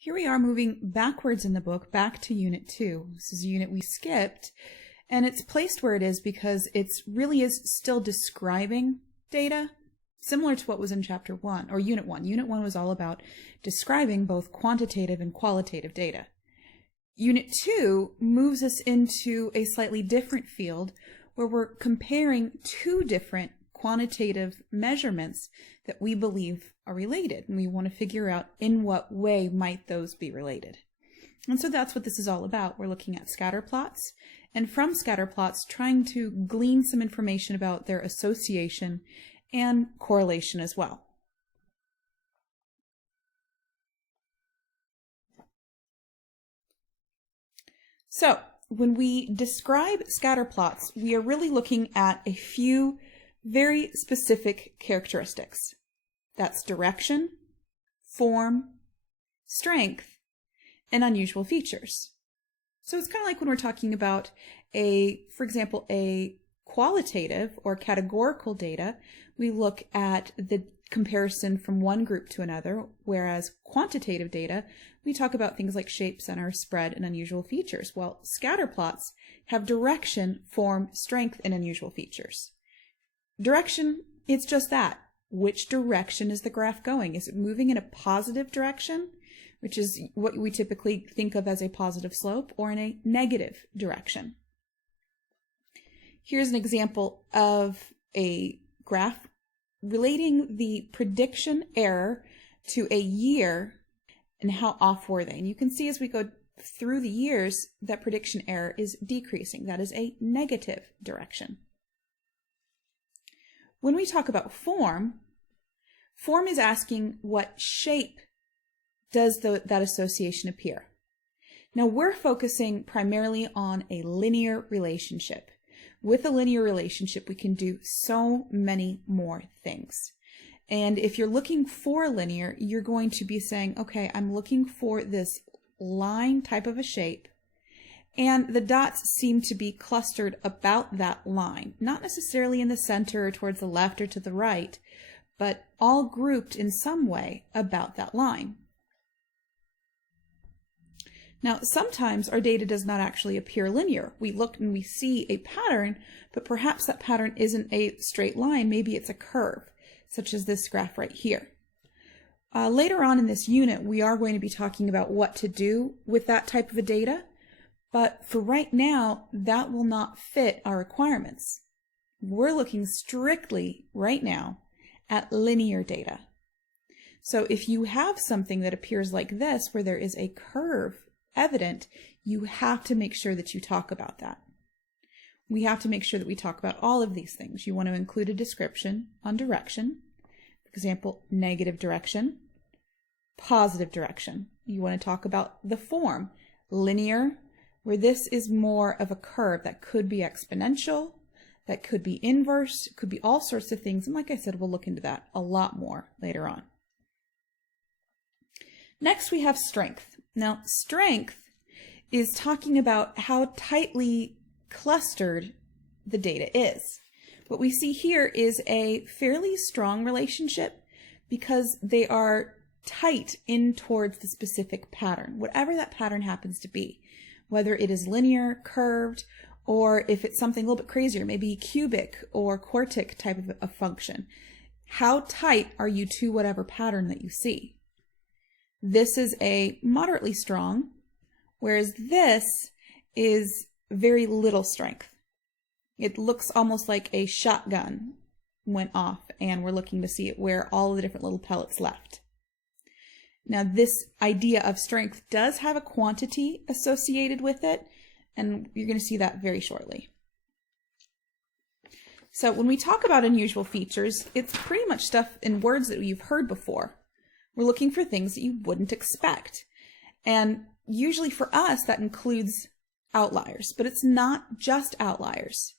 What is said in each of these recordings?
Here we are moving backwards in the book, back to Unit 2. This is a unit we skipped, and it's placed where it is because it really is still describing data, similar to what was in Chapter 1, or Unit 1. Unit 1 was all about describing both quantitative and qualitative data. Unit 2 moves us into a slightly different field where we're comparing two different quantitative measurements that we believe are related, and we want to figure out in what way might those be related. And so that's what this is all about. We're looking at scatterplots, and from scatterplots trying to glean some information about their association and correlation as well. So when we describe scatterplots, we are really looking at a few very specific characteristics. That's direction, form, strength, and unusual features. So it's kind of like when we're talking about for example, a qualitative or categorical data, we look at the comparison from one group to another, whereas quantitative data, we talk about things like shape, center, spread, and unusual features. Well, scatterplots have direction, form, strength, and unusual features. Direction, it's just that. Which direction is the graph going? Is it moving in a positive direction, which is what we typically think of as a positive slope, or in a negative direction? Here's an example of a graph relating the prediction error to a year and how off were they. And you can see as we go through the years that prediction error is decreasing. That is a negative direction. When we talk about form is asking what shape does that association appear. Now we're focusing primarily on a linear relationship. With a linear relationship, we can do so many more things. And if you're looking for linear, you're going to be saying, okay, I'm looking for this line type of a shape, and the dots seem to be clustered about that line, not necessarily in the center or towards the left or to the right, but all grouped in some way about that line. Now, sometimes our data does not actually appear linear. We look and we see a pattern, but perhaps that pattern isn't a straight line. Maybe it's a curve, such as this graph right here. Later on in this unit, we are going to be talking about what to do with that type of a data, but for right now, that will not fit our requirements. We're looking strictly right now at linear data. So if you have something that appears like this, where there is a curve evident, you have to make sure that you talk about that. We have to make sure that we talk about all of these things. You want to include a description on direction. For example, negative direction, positive direction. You want to talk about the form, linear, where this is more of a curve that could be exponential, that could be inverse, could be all sorts of things. And like I said, we'll look into that a lot more later on. Next, we have strength. Now, strength is talking about how tightly clustered the data is. What we see here is a fairly strong relationship because they are tight in towards the specific pattern, whatever that pattern happens to be, whether it is linear, curved, or if it's something a little bit crazier, maybe cubic or quartic type of a function. How tight are you to whatever pattern that you see? This is a moderately strong, whereas this is very little strength. It looks almost like a shotgun went off and we're looking to see where all of the different little pellets left. Now this idea of strength does have a quantity associated with it, and you're going to see that very shortly. So when we talk about unusual features, it's pretty much stuff in words that you've heard before. We're looking for things that you wouldn't expect. And usually for us, that includes outliers, but it's not just outliers.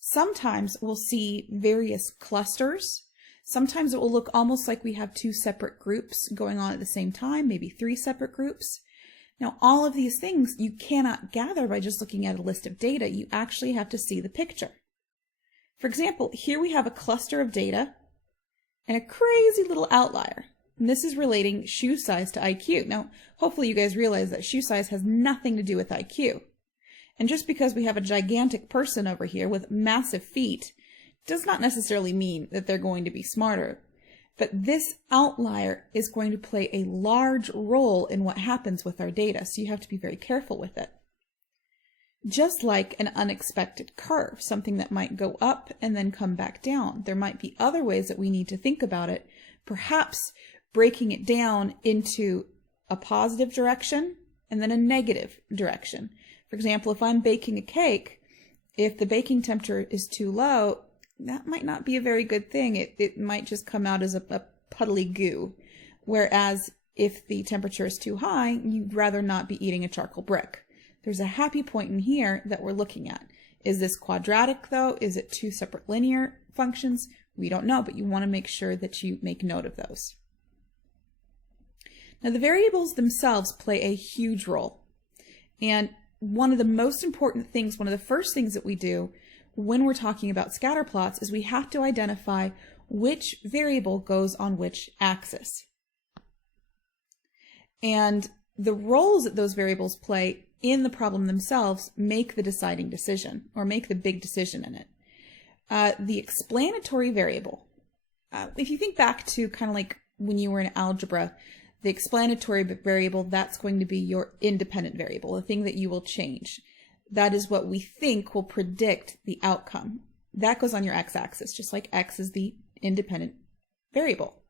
Sometimes we'll see various clusters. Sometimes it will look almost like we have two separate groups going on at the same time, maybe three separate groups. Now, all of these things you cannot gather by just looking at a list of data. You actually have to see the picture. For example, here we have a cluster of data and a crazy little outlier. And this is relating shoe size to IQ. Now, hopefully you guys realize that shoe size has nothing to do with IQ. And just because we have a gigantic person over here with massive feet does not necessarily mean that they're going to be smarter. But this outlier is going to play a large role in what happens with our data, so you have to be very careful with it. Just like an unexpected curve, something that might go up and then come back down. There might be other ways that we need to think about it, perhaps breaking it down into a positive direction and then a negative direction. For example, if I'm baking a cake, if the baking temperature is too low, that might not be a very good thing. It might just come out as a puddly goo. Whereas if the temperature is too high, you'd rather not be eating a charcoal brick. There's a happy point in here that we're looking at. Is this quadratic though? Is it two separate linear functions? We don't know, but you want to make sure that you make note of those. Now the variables themselves play a huge role. And one of the most important things, one of the first things that we do when we're talking about scatter plots is we have to identify which variable goes on which axis. And the roles that those variables play in the problem themselves make the deciding decision, or make the big decision in it. The explanatory variable, if you think back to kind of like when you were in algebra, the explanatory variable, that's going to be your independent variable, the thing that you will change. That is what we think will predict the outcome. That goes on your x-axis, just like x is the independent variable.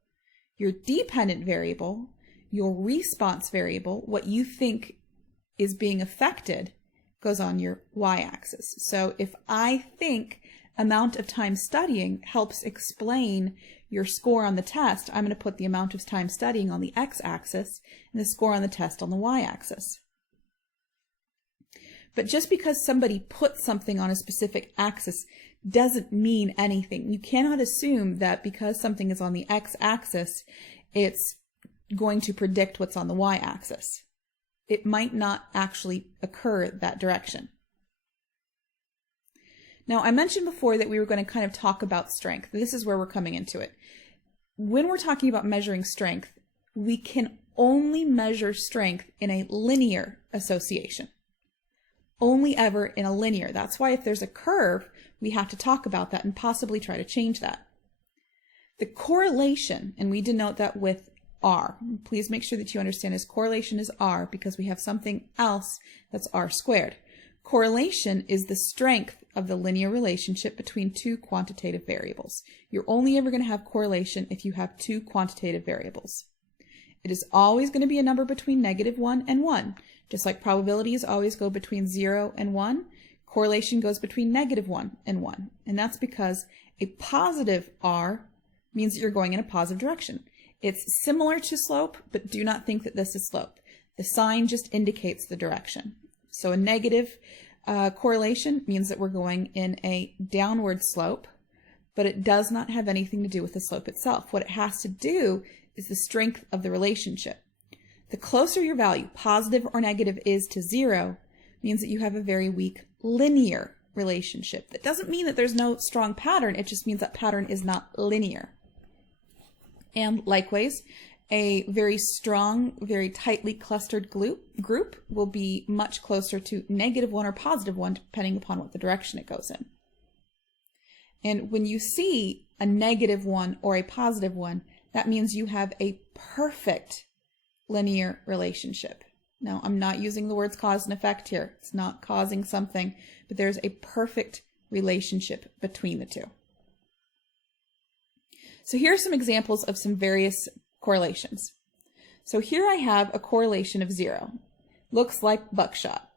Your dependent variable, your response variable, what you think is being affected, goes on your y-axis. So if I think amount of time studying helps explain your score on the test, I'm going to put the amount of time studying on the x-axis and the score on the test on the y-axis. But just because somebody puts something on a specific axis doesn't mean anything. You cannot assume that because something is on the x-axis, it's going to predict what's on the y-axis. It might not actually occur that direction. Now, I mentioned before that we were going to kind of talk about strength. This is where we're coming into it. When we're talking about measuring strength, we can only measure strength in a linear association. Only ever in a linear. That's why if there's a curve, we have to talk about that and possibly try to change that. The correlation, and we denote that with R. Please make sure that you understand this correlation is R because we have something else that's R squared. Correlation is the strength of the linear relationship between two quantitative variables. You're only ever going to have correlation if you have two quantitative variables. It is always going to be a number between -1 and 1. Just like probabilities always go between 0 and 1, correlation goes between -1 and 1. And that's because a positive R means that you're going in a positive direction. It's similar to slope, but do not think that this is slope. The sign just indicates the direction. So a negative correlation means that we're going in a downward slope, but it does not have anything to do with the slope itself. What it has to do is the strength of the relationship. The closer your value, positive or negative, is to 0, means that you have a very weak linear relationship. That doesn't mean that there's no strong pattern, it just means that pattern is not linear. And likewise, a very strong, very tightly clustered group will be much closer to -1 or +1, depending upon what the direction it goes in. And when you see a -1 or a +1, that means you have a perfect linear relationship. Now, I'm not using the words cause and effect here. It's not causing something, but there's a perfect relationship between the two. So here are some examples of some various correlations. So here I have a correlation of 0. Looks like buckshot.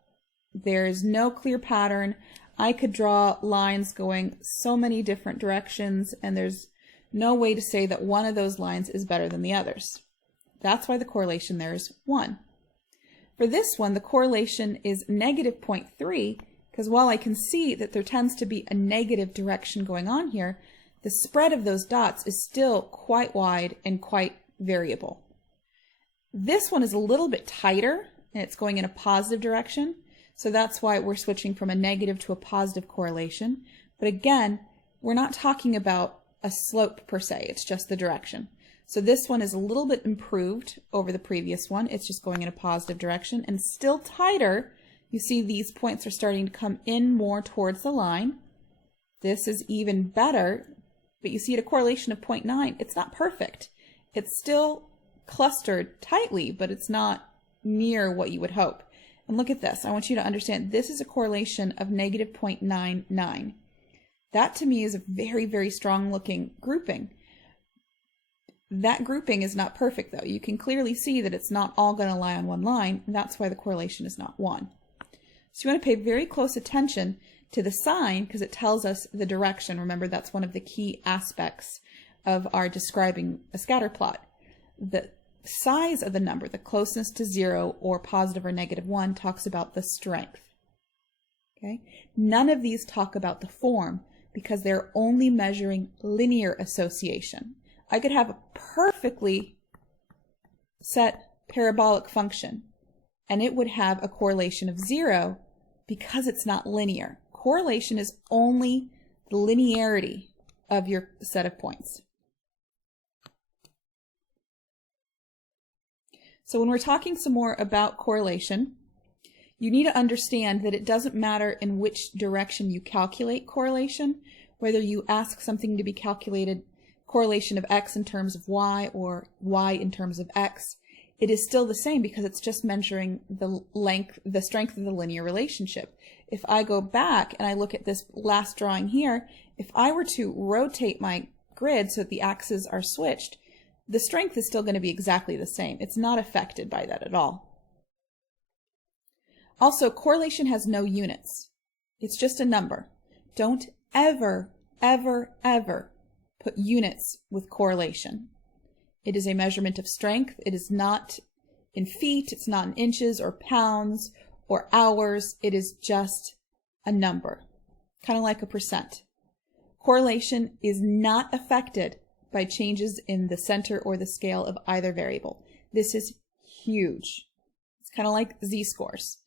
There is no clear pattern. I could draw lines going so many different directions, and there's no way to say that one of those lines is better than the others. That's why the correlation there is 1. For this one, the correlation is -0.3, because while I can see that there tends to be a negative direction going on here, the spread of those dots is still quite wide and quite variable. This one is a little bit tighter, and it's going in a positive direction, so that's why we're switching from a negative to a positive correlation. But again, we're not talking about a slope per se, it's just the direction. So this one is a little bit improved over the previous one. It's just going in a positive direction and still tighter. You see these points are starting to come in more towards the line. This is even better, but you see at a correlation of 0.9, it's not perfect. It's still clustered tightly, but it's not near what you would hope. And look at this. I want you to understand this is a correlation of negative 0.99. That to me is a very, very strong looking grouping. That grouping is not perfect though. You can clearly see that it's not all going to lie on one line, and that's why the correlation is not 1. So you want to pay very close attention to the sign because it tells us the direction. Remember, that's one of the key aspects of our describing a scatter plot. The size of the number, the closeness to 0 or positive or negative 1, talks about the strength. Okay? None of these talk about the form because they're only measuring linear association. I could have a perfectly set parabolic function and it would have a correlation of 0 because it's not linear. Correlation is only the linearity of your set of points. So when we're talking some more about correlation, you need to understand that it doesn't matter in which direction you calculate correlation, whether you ask something to be calculated correlation of x in terms of y or y in terms of x, it is still the same because it's just measuring the length, the strength of the linear relationship. If I go back and I look at this last drawing here, if I were to rotate my grid so that the axes are switched, the strength is still going to be exactly the same. It's not affected by that at all. Also, correlation has no units. It's just a number. Don't ever, ever, ever put units with correlation. It is a measurement of strength. It is not in feet. It's not in inches or pounds or hours. It is just a number, kind of like a percent. Correlation is not affected by changes in the center or the scale of either variable. This is huge. It's kind of like z-scores.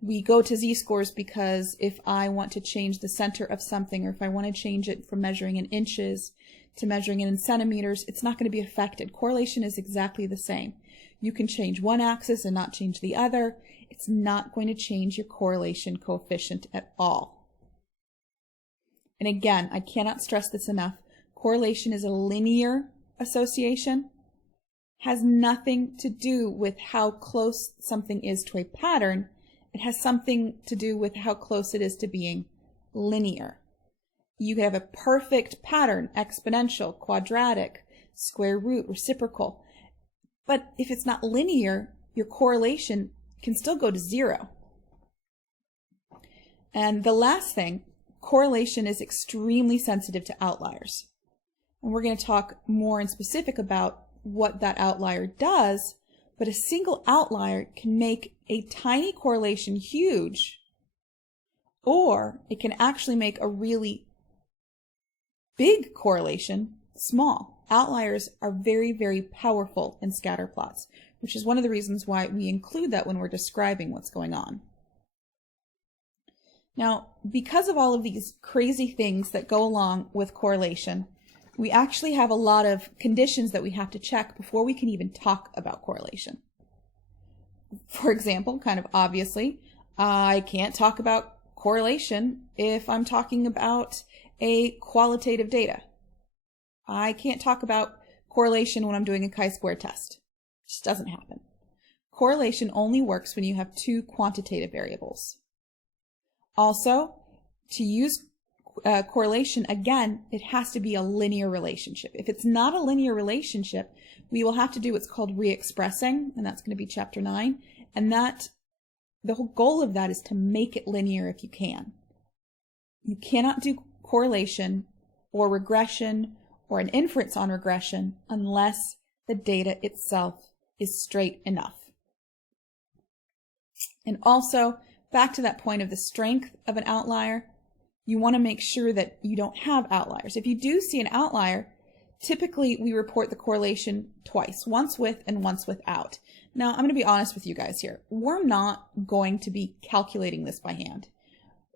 We go to z-scores because if I want to change the center of something, or if I want to change it from measuring in inches to measuring it in centimeters, it's not going to be affected. Correlation is exactly the same. You can change one axis and not change the other. It's not going to change your correlation coefficient at all. And again, I cannot stress this enough. Correlation is a linear association, has nothing to do with how close something is to a pattern. It has something to do with how close it is to being linear. You could have a perfect pattern, exponential, quadratic, square root, reciprocal. But if it's not linear, your correlation can still go to 0. And the last thing, correlation is extremely sensitive to outliers. And we're going to talk more in specific about what that outlier does, but a single outlier can make a tiny correlation huge, or it can actually make a really big correlation small. Outliers are very, very powerful in scatter plots, which is one of the reasons why we include that when we're describing what's going on. Now, because of all of these crazy things that go along with correlation, we actually have a lot of conditions that we have to check before we can even talk about correlation. For example, kind of obviously, I can't talk about correlation if I'm talking about a qualitative data. I can't talk about correlation when I'm doing a chi-square test. It just doesn't happen. Correlation only works when you have two quantitative variables. Also, to use correlation, again, it has to be a linear relationship. If it's not a linear relationship, we will have to do what's called re-expressing, and that's going to be chapter 9. And that, the whole goal of that is to make it linear if you can. You cannot do correlation or regression or an inference on regression unless the data itself is straight enough. And also, back to that point of the strength of an outlier, you want to make sure that you don't have outliers. If you do see an outlier, typically we report the correlation twice, once with and once without. Now, I'm going to be honest with you guys here. We're not going to be calculating this by hand.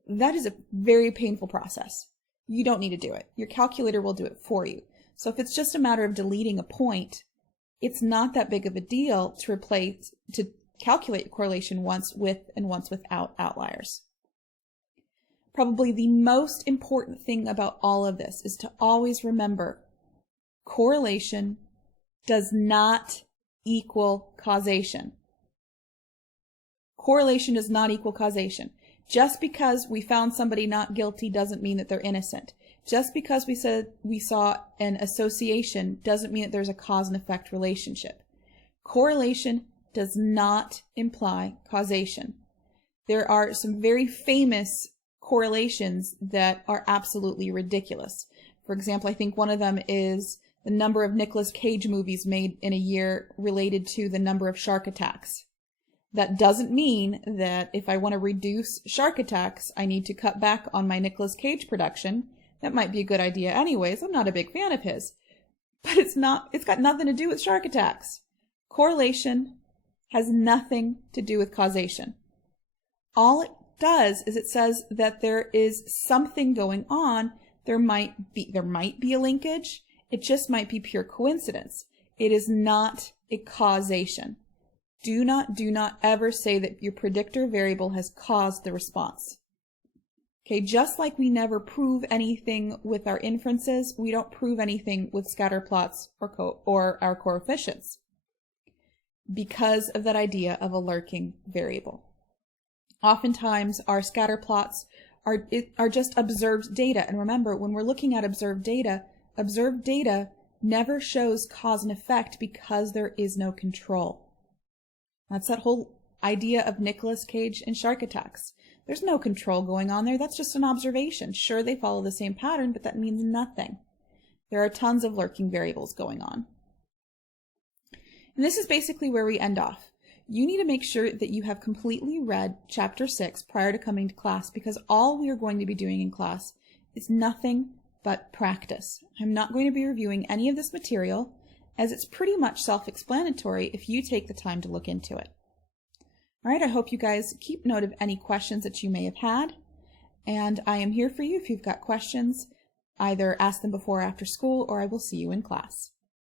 That is a very painful process. You don't need to do it. Your calculator will do it for you. So if it's just a matter of deleting a point it's not that big of a deal to calculate correlation once with and once without outliers. Probably the most important thing about all of this is to always remember correlation does not equal causation. Correlation does not equal causation. Just because we found somebody not guilty doesn't mean that they're innocent. Just because we said we saw an association doesn't mean that there's a cause and effect relationship. Correlation does not imply causation. There are some very famous correlations that are absolutely ridiculous. For example, I think one of them is the number of Nicolas Cage movies made in a year related to the number of shark attacks. That doesn't mean that if I want to reduce shark attacks, I need to cut back on my Nicolas Cage production. That might be a good idea anyways. I'm not a big fan of his. But it's got nothing to do with shark attacks. Correlation has nothing to do with causation. All it does is it says that there is something going on. There might be a linkage. It just might be pure coincidence. It is not a causation. Do not ever say that your predictor variable has caused the response. Okay, just like we never prove anything with our inferences, we don't prove anything with scatterplots or our coefficients because of that idea of a lurking variable. Oftentimes, our scatterplots are just observed data. And remember, when we're looking at observed data never shows cause and effect because there is no control. That's that whole idea of Nicolas Cage and shark attacks. There's no control going on there. That's just an observation. Sure, they follow the same pattern, but that means nothing. There are tons of lurking variables going on. And this is basically where we end off. You need to make sure that you have completely read Chapter 6 prior to coming to class, because all we are going to be doing in class is nothing but practice. I'm not going to be reviewing any of this material, as it's pretty much self-explanatory if you take the time to look into it. All right, I hope you guys keep note of any questions that you may have had, and I am here for you if you've got questions. Either ask them before or after school, or I will see you in class.